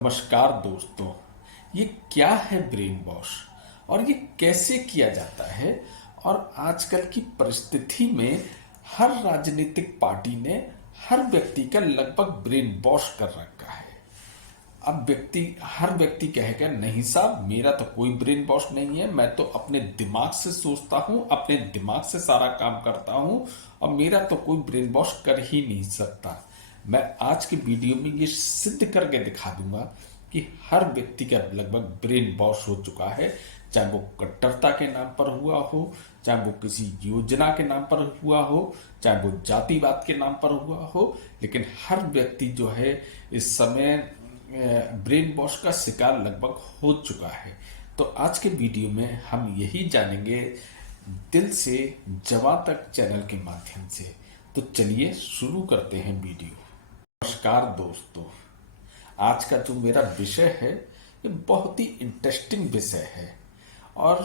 नमस्कार दोस्तों। ये क्या है ब्रेन वॉश और ये कैसे किया जाता है? और आजकल की परिस्थिति में हर राजनीतिक पार्टी ने हर व्यक्ति का लगभग ब्रेन वॉश कर रखा है। अब हर व्यक्ति कहेगा नहीं साहब, मेरा तो कोई ब्रेन वॉश नहीं है, मैं तो अपने दिमाग से सोचता हूं, अपने दिमाग से सारा काम करता हूं और मेरा तो कोई ब्रेन वॉश कर ही नहीं सकता। मैं आज की वीडियो में ये सिद्ध करके दिखा दूंगा कि हर व्यक्ति का लगभग ब्रेन वॉश हो चुका है, चाहे वो कट्टरता के नाम पर हुआ हो, चाहे वो किसी योजना के नाम पर हुआ हो, चाहे वो जातिवाद के नाम पर हुआ हो, लेकिन हर व्यक्ति जो है इस समय ब्रेन वॉश का शिकार लगभग हो चुका है। तो आज के वीडियो में हम यही जानेंगे दिल से जवां तक चैनल के माध्यम से। तो चलिए शुरू करते हैं वीडियो। नमस्कार दोस्तों, आज का जो मेरा विषय है ये बहुत ही इंटरेस्टिंग विषय है और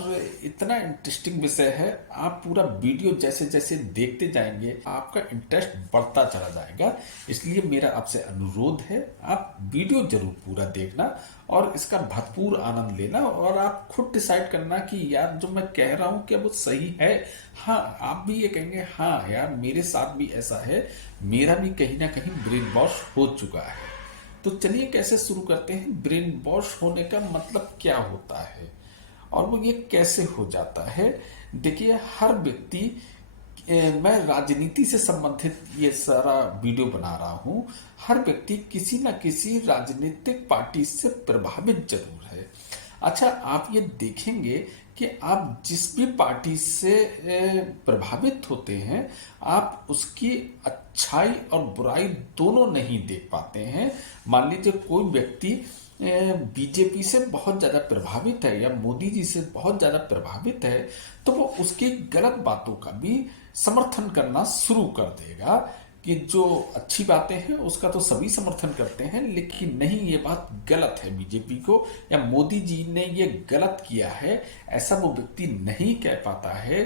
इतना इंटरेस्टिंग विषय है, आप पूरा वीडियो जैसे जैसे देखते जाएंगे आपका इंटरेस्ट बढ़ता चला जाएगा। इसलिए मेरा आपसे अनुरोध है, आप वीडियो जरूर पूरा देखना और इसका भरपूर आनंद लेना और आप खुद डिसाइड करना कि यार जो मैं कह रहा हूँ क्या वो सही है। हाँ, आप भी ये कहेंगे हाँ यार मेरे साथ भी ऐसा है, मेरा भी कहीं ना कहीं ब्रेन वॉश हो चुका है। तो चलिए कैसे शुरू करते हैं। ब्रेन वॉश होने का मतलब क्या होता है और वो ये कैसे हो जाता है? देखिए, हर व्यक्ति मैं राजनीति से संबंधित ये सारा वीडियो बना रहा हूं, हर व्यक्ति किसी न किसी राजनीतिक पार्टी से प्रभावित जरूर है। अच्छा, आप ये देखेंगे कि आप जिस भी पार्टी से प्रभावित होते हैं, आप उसकी अच्छाई और बुराई दोनों नहीं देख पाते हैं। मान लीजिए कोई व्यक्ति बीजेपी से बहुत ज्यादा प्रभावित है या मोदी जी से बहुत ज्यादा प्रभावित है, तो वो उसकी गलत बातों का भी समर्थन करना शुरू कर देगा कि जो अच्छी बातें हैं उसका तो सभी समर्थन करते हैं, लेकिन नहीं, ये बात गलत है बीजेपी को या मोदी जी ने ये गलत किया है, ऐसा वो व्यक्ति नहीं कह पाता है।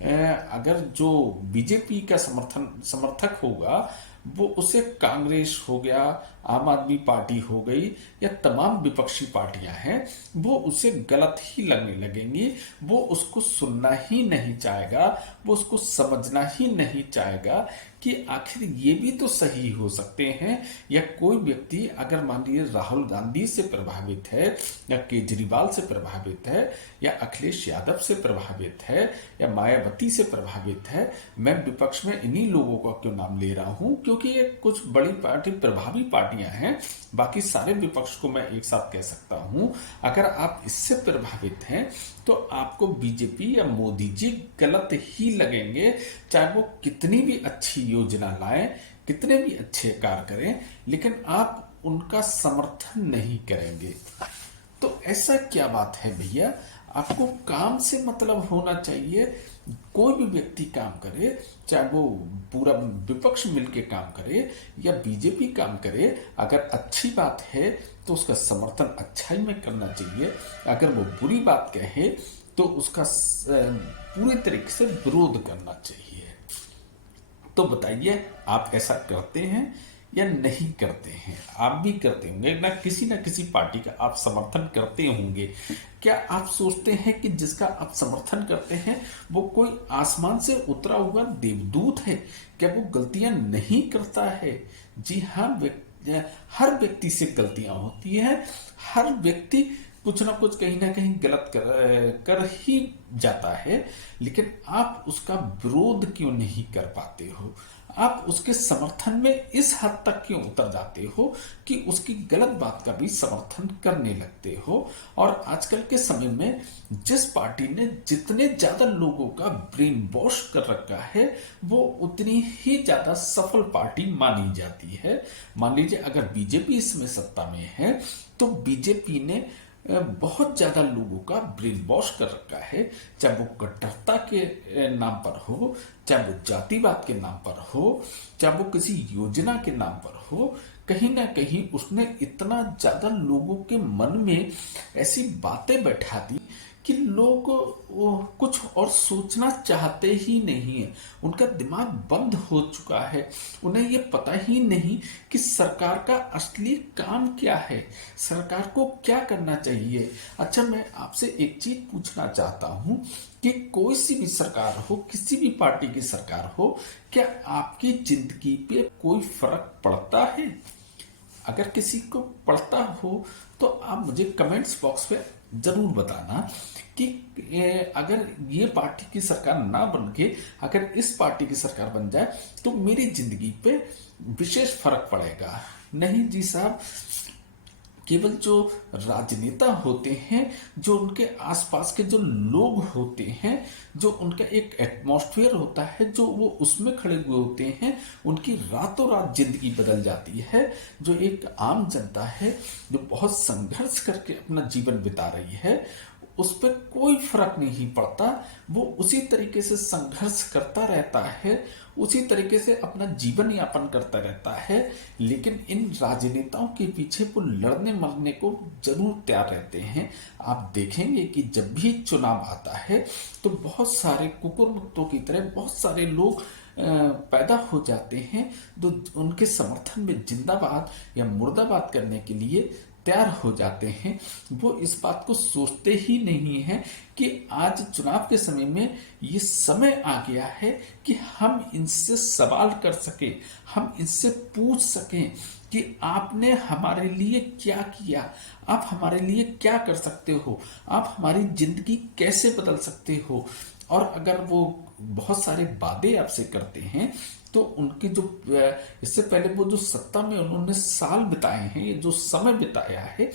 अगर जो बीजेपी का समर्थक होगा वो उसे कांग्रेस हो गया, आम आदमी पार्टी हो गई या तमाम विपक्षी पार्टियां हैं, वो उसे गलत ही लगने लगेंगी। वो उसको सुनना ही नहीं चाहेगा, वो उसको समझना ही नहीं चाहेगा कि आखिर ये भी तो सही हो सकते हैं। या कोई व्यक्ति अगर मान लीजिए राहुल गांधी से प्रभावित है या केजरीवाल से प्रभावित है या अखिलेश यादव से प्रभावित है या मायावती से प्रभावित है, मैं विपक्ष में इन्हीं लोगों का क्यों नाम ले रहा हूं क्योंकि ये कुछ बड़ी पार्टी प्रभावी पार्टियां हैं, बाकी सारे विपक्ष को मैं एक साथ कह सकता हूं। अगर आप इससे प्रभावित हैं तो आपको बीजेपी या मोदी जी गलत ही लगेंगे, चाहे वो कितनी भी अच्छी योजना लाएं, कितने भी अच्छे कार्य करें, लेकिन आप उनका समर्थन नहीं करेंगे। तो ऐसा क्या बात है भैया? आपको काम से मतलब होना चाहिए। कोई भी व्यक्ति काम करे, चाहे वो पूरा विपक्ष मिलके काम करे या बीजेपी काम करे, अगर अच्छी बात है तो उसका समर्थन अच्छाई में करना चाहिए। अगर वो बुरी बात कहे तो उसका पूरी तरीके से विरोध करना चाहिए। तो बताइए, आप ऐसा करते हैं या नहीं करते हैं? आप भी करते होंगे ना किसी पार्टी का आप समर्थन करते होंगे। क्या आप सोचते हैं कि जिसका आप समर्थन करते हैं वो कोई आसमान से उतरा हुआ देवदूत है? क्या वो गलतियां नहीं करता है? जी हाँ, हर व्यक्ति से गलतियां होती हैं। हर व्यक्ति कुछ ना कुछ कहीं ना कहीं गलत कर ही जाता है, लेकिन आप उसका विरोध क्यों नहीं कर पाते हो? आप उसके समर्थन में इस हद तक क्यों उतर जाते हो कि उसकी गलत बात का भी समर्थन करने लगते हो? और आजकल के समय में जिस पार्टी ने जितने ज्यादा लोगों का ब्रेन वॉश कर रखा है वो उतनी ही ज्यादा सफल पार्टी मानी जाती है। मान लीजिए अगर बीजेपी इसमें सत्ता में है तो बीजेपी ने बहुत ज्यादा लोगों का ब्रेन वॉश कर रखा है, चाहे वो कट्टरता के नाम पर हो, चाहे वो जातिवाद के नाम पर हो, चाहे वो किसी योजना के नाम पर हो। कहीं ना कहीं उसने इतना ज्यादा लोगों के मन में ऐसी बातें बैठा दी कि लोग कुछ और सोचना चाहते ही नहीं है। उनका दिमाग बंद हो चुका है। उन्हें ये पता ही नहीं कि सरकार का असली काम क्या है, सरकार को क्या करना चाहिए। अच्छा, मैं आपसे एक चीज पूछना चाहता हूँ कि कोई सी भी सरकार हो, किसी भी पार्टी की सरकार हो, क्या आपकी जिंदगी पे कोई फर्क पड़ता है? अगर किसी को पड़ता हो तो आप मुझे कमेंट्स बॉक्स पे जरूर बताना कि अगर ये पार्टी की सरकार ना बन के अगर इस पार्टी की सरकार बन जाए तो मेरी जिंदगी पे विशेष फर्क पड़ेगा। नहीं जी साहब, केवल जो राजनेता होते हैं, जो उनके आसपास के जो लोग होते हैं, जो उनका एक एटमॉस्फेयर होता है, जो वो उसमें खड़े हुए होते हैं, उनकी रातों रात जिंदगी बदल जाती है। जो एक आम जनता है, जो बहुत संघर्ष करके अपना जीवन बिता रही है, उस पर कोई फर्क नहीं पड़ता। वो उसी तरीके से संघर्ष करता रहता है, उसी तरीके से अपना जीवन यापन करता रहता है। लेकिन इन राजनेताओं के पीछे वो लड़ने मरने को जरूर तैयार रहते हैं। आप देखेंगे कि जब भी चुनाव आता है तो बहुत सारे कुकुरमुत्तों की तरह बहुत सारे लोग पैदा हो जाते हैं, जो उनके समर्थन में जिंदाबाद या मुर्दाबाद करने के लिए तैयार हो जाते हैं। वो इस बात को सोचते ही नहीं है कि आज चुनाव के समय में ये समय आ गया है कि हम इनसे सवाल कर सकें, हम इनसे पूछ सकें कि आपने हमारे लिए क्या किया, आप हमारे लिए क्या कर सकते हो, आप हमारी जिंदगी कैसे बदल सकते हो। और अगर वो बहुत सारे वादे आपसे करते हैं तो उनके जो इससे पहले वो जो सत्ता में उन्होंने साल बिताए हैं, ये जो समय बिताया है,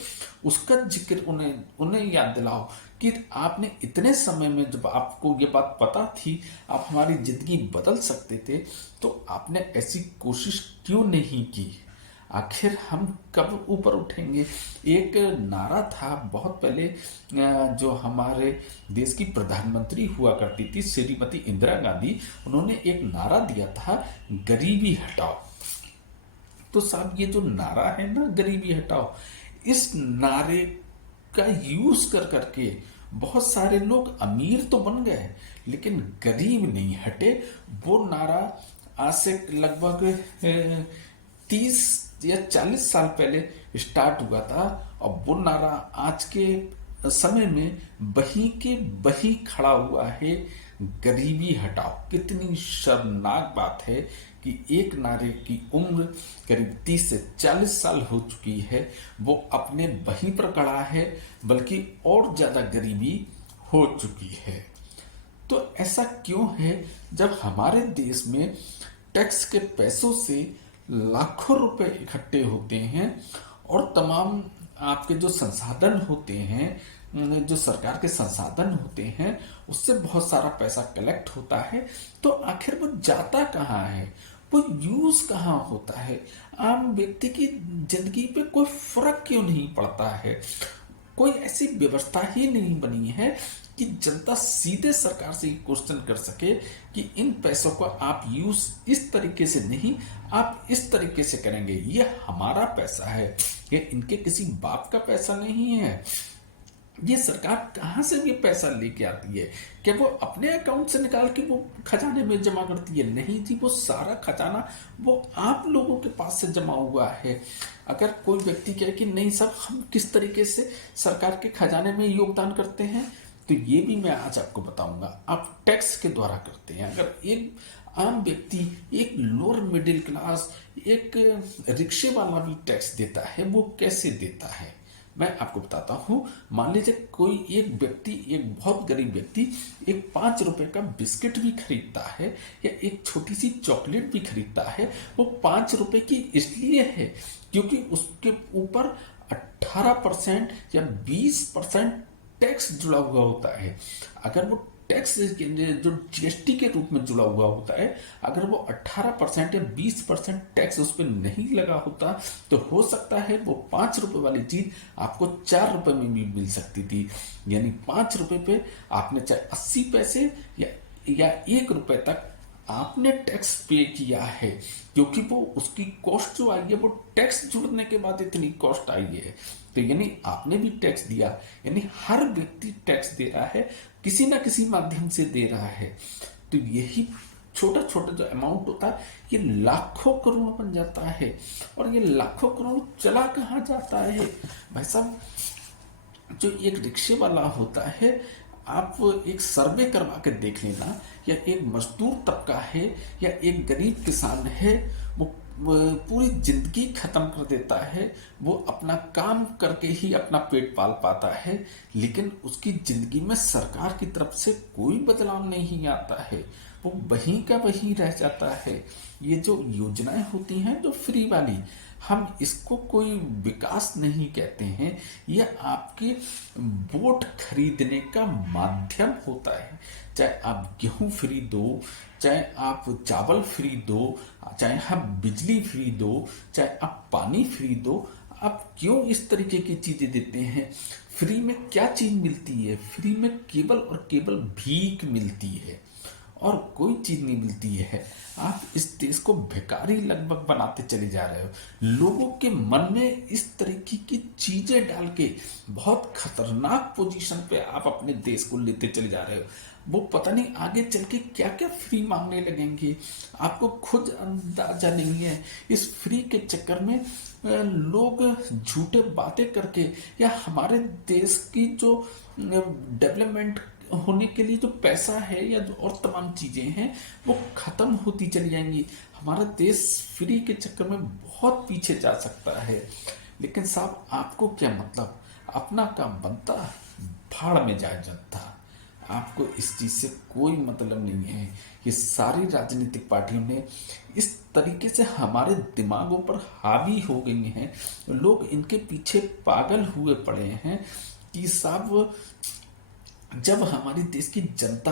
उसका जिक्र उन्हें याद दिलाओ कि आपने इतने समय में जब आपको ये बात पता थी आप हमारी जिंदगी बदल सकते थे, तो आपने ऐसी कोशिश क्यों नहीं की। आखिर हम कब ऊपर उठेंगे। एक नारा था बहुत पहले, जो हमारे देश की प्रधानमंत्री हुआ करती थी श्रीमती इंदिरा गांधी, उन्होंने एक नारा दिया था, गरीबी हटाओ। तो साहब ये जो नारा है ना, गरीबी हटाओ, इस नारे का यूज कर करके बहुत सारे लोग अमीर तो बन गए लेकिन गरीब नहीं हटे। वो नारा आज से लगभग 30 या 40 साल पहले स्टार्ट हुआ था और वो नारा आज के समय में बही के बही खड़ा हुआ है, गरीबी हटाओ। कितनी शर्मनाक बात है कि एक नारे की उम्र करीब 30 से 40 साल हो चुकी है, वो अपने बही पर खड़ा है, बल्कि और ज्यादा गरीबी हो चुकी है। तो ऐसा क्यों है जब हमारे देश में टैक्स के पैसों से लाखों रुपए इकट्ठे होते हैं और तमाम आपके जो संसाधन होते हैं, जो सरकार के संसाधन होते हैं, उससे बहुत सारा पैसा कलेक्ट होता है, तो आखिर वो जाता कहाँ है, वो यूज कहाँ होता है। आम व्यक्ति की जिंदगी पे कोई फर्क क्यों नहीं पड़ता है। कोई ऐसी व्यवस्था ही नहीं बनी है कि जनता सीधे सरकार से क्वेश्चन कर सके कि इन पैसों को आप यूज इस तरीके से नहीं, आप इस तरीके से करेंगे, ये हमारा पैसा है, ये इनके किसी बाप का पैसा नहीं है। ये सरकार कहाँ से ये पैसा लेके आती है? क्या वो अपने अकाउंट से निकाल के वो खजाने में जमा करती है? नहीं जी, वो सारा खजाना वो आप लोगों के पास से जमा हुआ है। अगर कोई व्यक्ति कहे कि नहीं साहब हम किस तरीके से सरकार के खजाने में योगदान करते हैं, तो ये भी मैं आज आपको बताऊंगा। आप टैक्स के द्वारा करते हैं। अगर एक आम व्यक्ति, एक लोअर मिडिल क्लास, एक रिक्शे वाला भी टैक्स देता है, वो कैसे देता है मैं आपको बताता हूँ। मान लीजिए कोई एक व्यक्ति, एक बहुत गरीब व्यक्ति एक 5 रुपए का बिस्किट भी खरीदता है या एक छोटी सी चॉकलेट भी खरीदता है, वो 5 रुपए की इसलिए है क्योंकि उसके ऊपर 18% या 20% टैक्स जुड़ा हुआ होता है। अगर वो टैक्स जो जीएसटी के रूप में जुड़ा हुआ होता है, अगर वो 18% या 20% टैक्स उस पर नहीं लगा होता तो हो सकता है वो 5 रुपए वाली चीज आपको 4 रुपए में भी मिल सकती थी। यानी 5 रुपए पे आपने चाहे 80 पैसे या 1 रुपए तक आपने टैक्स पे किया है, क्योंकि वो उसकी कॉस्ट जो आई है वो टैक्स जुड़ने के बाद इतनी कॉस्ट आई है। तो यानी आपने भी टैक्स दिया, यानी हर व्यक्ति टैक्स दे रहा है, किसी ना किसी माध्यम से दे रहा है। तो यही छोटा छोटा जो अमाउंट होता है ये लाखों करोड़ बन जाता है। और ये लाखों करोड़ चला कहाँ जाता है भाई साहब? जो एक रिक्शे वाला होता है, आप एक सर्वे करवा के देख लेना, या एक मजदूर तबका है या एक गरीब किसान है, वो पूरी जिंदगी खत्म कर देता है। वो अपना काम करके ही अपना पेट पाल पाता है, लेकिन उसकी जिंदगी में सरकार की तरफ से कोई बदलाव नहीं आता है, वो वहीं का वहीं रह जाता है। ये जो योजनाएं होती हैं जो फ्री वाली, हम इसको कोई विकास नहीं कहते हैं, ये आपके वोट खरीदने का माध्यम होता है। चाहे आप गेहूं फ्री दो, चाहे आप चावल फ्री दो, चाहे आप बिजली फ्री दो, चाहे आप पानी फ्री दो, आप क्यों इस तरीके की चीजें देते हैं? फ्री में क्या चीज मिलती है? फ्री में केवल और केवल भीख मिलती है, और कोई चीज नहीं मिलती है। आप इस देश को भिखारी लगभग बनाते चले जा रहे हो। लोगों के मन में इस तरीके की चीजें डाल के बहुत खतरनाक पोजीशन पे आप अपने देश को लेते चले जा रहे हो। वो पता नहीं आगे चल के क्या क्या फ्री मांगने लगेंगे, आपको खुद अंदाजा नहीं है। इस फ्री के चक्कर में लोग झूठे बातें करके, या हमारे देश की जो डेवलपमेंट होने के लिए जो पैसा है या जो और तमाम चीजें हैं वो खत्म होती चली जाएंगी। हमारा देश फ्री के चक्कर में बहुत पीछे जा सकता है। लेकिन साहब आपको क्या मतलब? अपना काम बनता, भाड़ में जाए जनता। आपको इस चीज से कोई मतलब नहीं है। ये सारी राजनीतिक पार्टियों ने इस तरीके से हमारे दिमागों पर हावी हो गई हैं, लोग इनके पीछे पागल हुए पड़े हैं कि साहब जब हमारे देश की जनता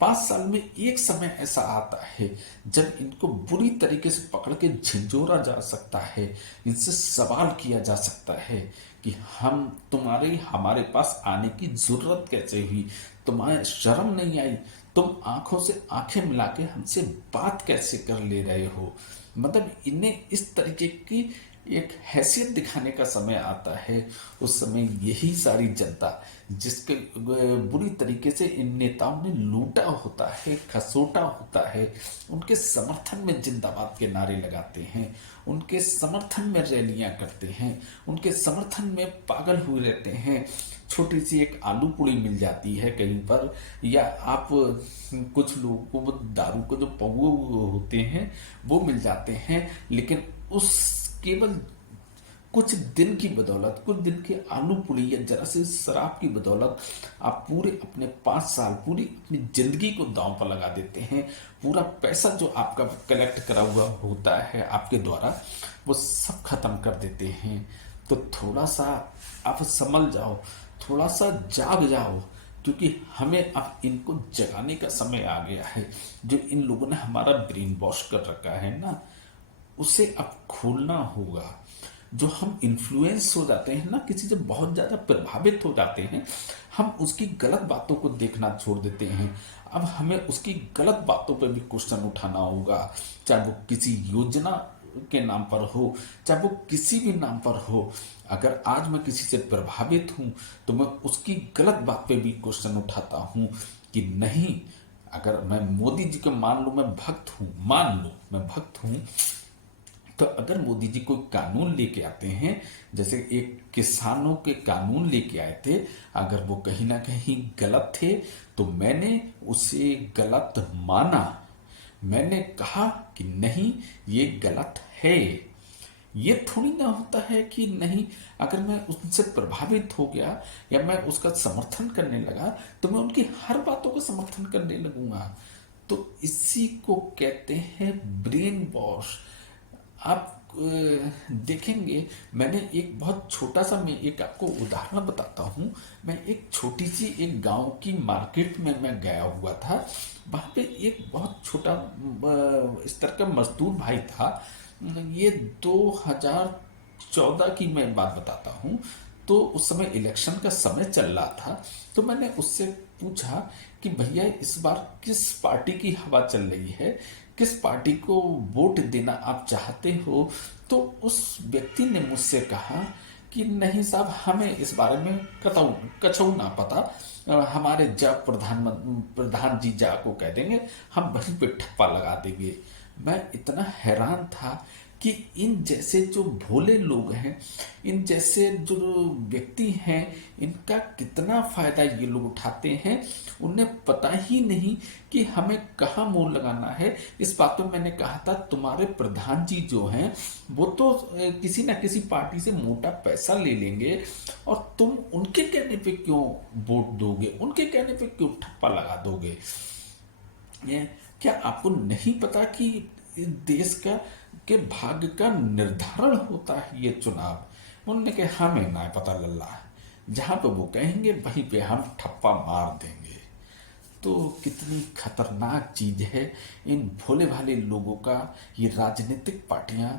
5 साल में एक समय ऐसा आता है जब इनको बुरी तरीके से पकड़ के झिंझोरा जा सकता है, इनसे सवाल किया जा सकता है कि हम तुम्हारे हमारे पास आने की जरूरत कैसे हुई, तुम्हारे शर्म नहीं आई, तुम आंखों से आंखें मिला के हमसे बात कैसे कर ले रहे हो। मतलब इन्हें इस तरीके की एक हैसियत दिखाने का समय आता है। उस समय यही सारी जनता जिसके बुरी तरीके से इन नेताओं ने लूटा होता है, खसोटा होता है, उनके समर्थन में जिंदाबाद के नारे लगाते हैं, उनके समर्थन में रैलियां करते हैं, उनके समर्थन में पागल हुए रहते हैं। छोटी सी एक आलू पूड़ी मिल जाती है कहीं पर, या आप कुछ लोगों को वो दारू के जो पौवे होते हैं वो मिल जाते हैं, लेकिन उस केवल कुछ दिन की बदौलत, कुछ दिन के आलू पूरी या जरा से शराब की बदौलत आप पूरे अपने 5 साल, पूरी अपनी जिंदगी को दांव पर लगा देते हैं। पूरा पैसा जो आपका कलेक्ट करा हुआ होता है आपके द्वारा, वो सब खत्म कर देते हैं। तो थोड़ा सा आप संभल जाओ, थोड़ा सा जाग जाओ, क्योंकि हमें अब इनको जगाने का समय आ गया है। जो इन लोगों ने हमारा ब्रेन वॉश कर रखा है ना, उसे अब खोलना होगा। जो हम इन्फ्लुएंस हो जाते हैं ना, किसी से बहुत ज्यादा प्रभावित हो जाते हैं, हम उसकी गलत बातों को देखना छोड़ देते हैं। अब हमें उसकी गलत बातों पर भी क्वेश्चन उठाना होगा, चाहे वो किसी योजना के नाम पर हो, चाहे वो किसी भी नाम पर हो। अगर आज मैं किसी से प्रभावित हूं तो मैं उसकी गलत बात पे भी क्वेश्चन उठाता हूं कि नहीं, अगर मैं मोदी जी के मान लो मैं भक्त हूं, मान लो मैं भक्त हूं, तो अगर मोदी जी कोई कानून लेके आते हैं, जैसे एक किसानों के कानून लेके आए थे, अगर वो कहीं ना कहीं गलत थे तो मैंने उसे गलत माना, मैंने कहा कि नहीं ये गलत है। ये थोड़ी ना होता है कि नहीं, अगर मैं उससे प्रभावित हो गया या मैं उसका समर्थन करने लगा तो मैं उनकी हर बातों का समर्थन करने लगूंगा। तो इसी को कहते हैं ब्रेन वॉश। आप देखेंगे, मैंने एक बहुत छोटा सा, मैं एक आपको उदाहरण बताता हूँ। मैं एक छोटी सी एक गांव की मार्केट में मैं गया हुआ था। वहाँ पे एक बहुत छोटा इस तरह का मजदूर भाई था। ये 2014 की मैं बात बताता हूँ। तो उस समय इलेक्शन का समय चल रहा था, तो मैंने उससे पूछा कि भैया इस बार किस पार्टी की हवा चल रही है, किस पार्टी को वोट देना आप चाहते हो। तो उस व्यक्ति ने मुझसे कहा कि नहीं साहब, हमें इस बारे में कतऊ कछऊ ना पता, हमारे जब प्रधान जी जा को कह देंगे, हम वहीं पे ठप्पा लगा देंगे। मैं इतना हैरान था कि इन जैसे जो भोले लोग हैं, इन जैसे जो व्यक्ति हैं, इनका कितना फायदा ये लोग उठाते हैं। उन्हें पता ही नहीं कि हमें कहाँ मोड़ लगाना है। इस बात में मैंने कहा था तुम्हारे प्रधान जी जो हैं वो तो किसी ना किसी पार्टी से मोटा पैसा ले लेंगे, और तुम उनके कहने पे क्यों वोट दोगे, उनके कहने पे क्यों ठप्पा लगा दोगे। ये क्या आपको नहीं पता कि इस देश का के भाग्य का निर्धारण होता है ये चुनाव। उन्होंने कहा हमें ना पता लल्ला, जहां पे वो कहेंगे वहीं पे हम ठप्पा मार देंगे। तो कितनी खतरनाक चीज है इन भोले भाले लोगों का। ये राजनीतिक पार्टियां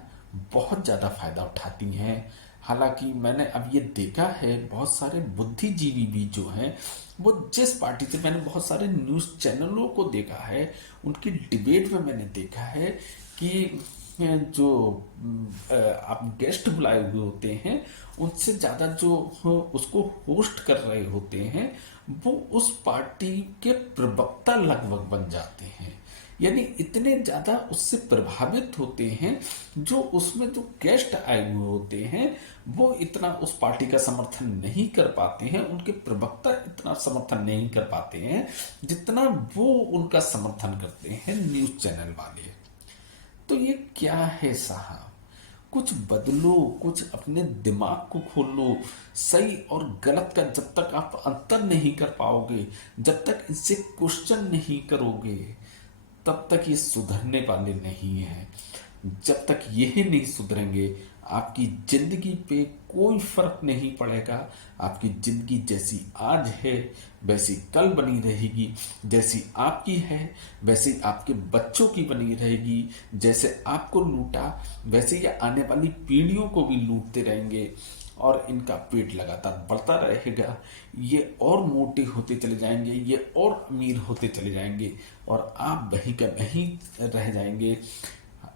बहुत ज्यादा फायदा उठाती हैं। हालांकि मैंने अब ये देखा है बहुत सारे बुद्धिजीवी भी जो हैं, वो जिस पार्टी से, मैंने बहुत सारे न्यूज़ चैनलों को देखा है, उनकी डिबेट में मैंने देखा है कि जो आप गेस्ट बुलाए हुए होते हैं, उनसे ज़्यादा जो उसको होस्ट कर रहे होते हैं वो उस पार्टी के प्रवक्ता लगभग बन जाते हैं। यानी इतने ज़्यादा उससे प्रभावित होते हैं, जो उसमें जो गेस्ट आए हुए होते हैं वो इतना उस पार्टी का समर्थन नहीं कर पाते हैं, उनके प्रवक्ता इतना समर्थन नहीं कर पाते हैं जितना वो उनका समर्थन करते हैं न्यूज़ चैनल वाले। तो ये क्या है साहब, कुछ बदलो, कुछ अपने दिमाग को खोलो। सही और गलत का जब तक आप अंतर नहीं कर पाओगे, जब तक इनसे क्वेश्चन नहीं करोगे, तब तक ये सुधरने वाले नहीं है। जब तक यही नहीं सुधरेंगे, आपकी जिंदगी पे कोई फर्क नहीं पड़ेगा। आपकी जिंदगी जैसी आज है वैसी कल बनी रहेगी, जैसी आपकी है वैसी आपके बच्चों की बनी रहेगी। जैसे आपको लूटा वैसे ये आने वाली पीढ़ियों को भी लूटते रहेंगे, और इनका पेट लगातार बढ़ता रहेगा। ये और मोटे होते चले जाएंगे, ये और अमीर होते चले जाएंगे, और आप वहीं का वहीं रह जाएंगे।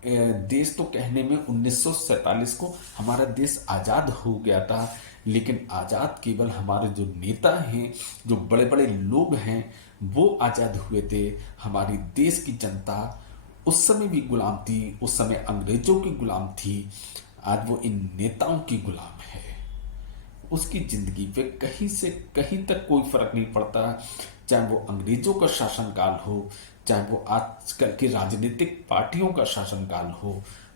देश तो कहने में 1947 को हमारा देश आज़ाद हो गया था, लेकिन आज़ाद केवल हमारे जो नेता हैं, जो बड़े बड़े लोग हैं, वो आज़ाद हुए थे। हमारी देश की जनता उस समय भी गुलाम थी, उस समय अंग्रेजों की गुलाम थी। आज वो इन नेताओं की गुलाम है। उसकी जिंदगी पे कहीं से कहीं तक कोई फर्क नहीं पड़ता, चाहे वो अंग्रेजों का शासनकाल हो, चाहे वो आजकल की राजनीतिक पार्टियों का शासनकाल हो,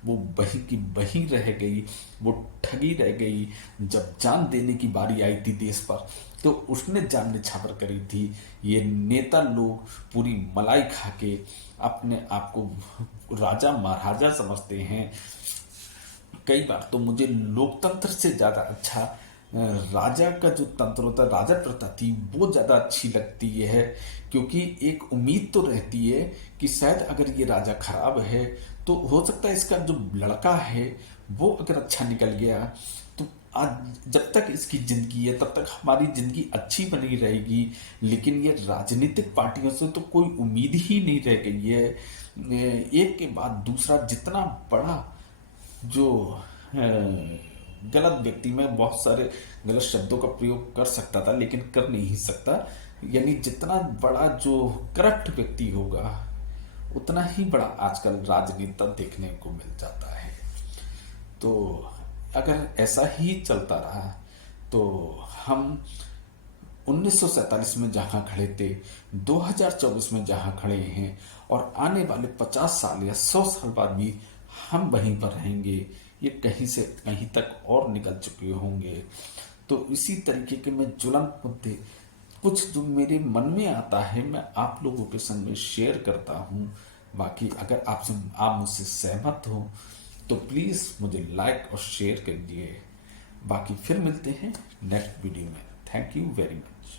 वो वही की वही रह गई, वो ठगी रह गई। जब जान देने की बारी आई थी देश पर, तो उसने जान निछावर करी थी। ये नेता लोग पूरी मलाई खा के अपने आप को राजा महाराजा समझते हैं। कई बार तो मुझे लोकतंत्र से ज्यादा अच्छा राजा का जो तंत्र होता है, राजा प्रथा थी, वो ज्यादा अच्छी लगती है। क्योंकि एक उम्मीद तो रहती है कि शायद अगर ये राजा खराब है तो हो सकता है इसका जो लड़का है वो अगर अच्छा निकल गया, तो आज जब तक इसकी जिंदगी है तब तक हमारी जिंदगी अच्छी बनी रहेगी। लेकिन ये राजनीतिक पार्टियों से तो कोई उम्मीद ही नहीं रह गई है। एक के बाद दूसरा जितना बड़ा जो गलत व्यक्ति, में बहुत सारे गलत शब्दों का प्रयोग कर सकता था लेकिन कर नहीं सकता, यानी जितना बड़ा जो करप्ट व्यक्ति होगा उतना ही बड़ा आजकल राजनेता देखने को मिल जाता है। तो अगर ऐसा ही चलता रहा तो हम 1947 में जहां खड़े थे, 2024 में जहां खड़े हैं, और आने वाले 50 साल या 100 साल बाद भी हम वहीं पर रहेंगे। ये कहीं से कहीं तक और निकल चुके होंगे। तो इसी तरीके के मैं ज्वलंत मुद्दे कुछ जो मेरे मन में आता है मैं आप लोगों के संग में शेयर करता हूँ। बाकी अगर आप मुझसे सहमत हो तो प्लीज़ मुझे लाइक और शेयर करिए। बाकी फिर मिलते हैं नेक्स्ट वीडियो में। Thank you very much.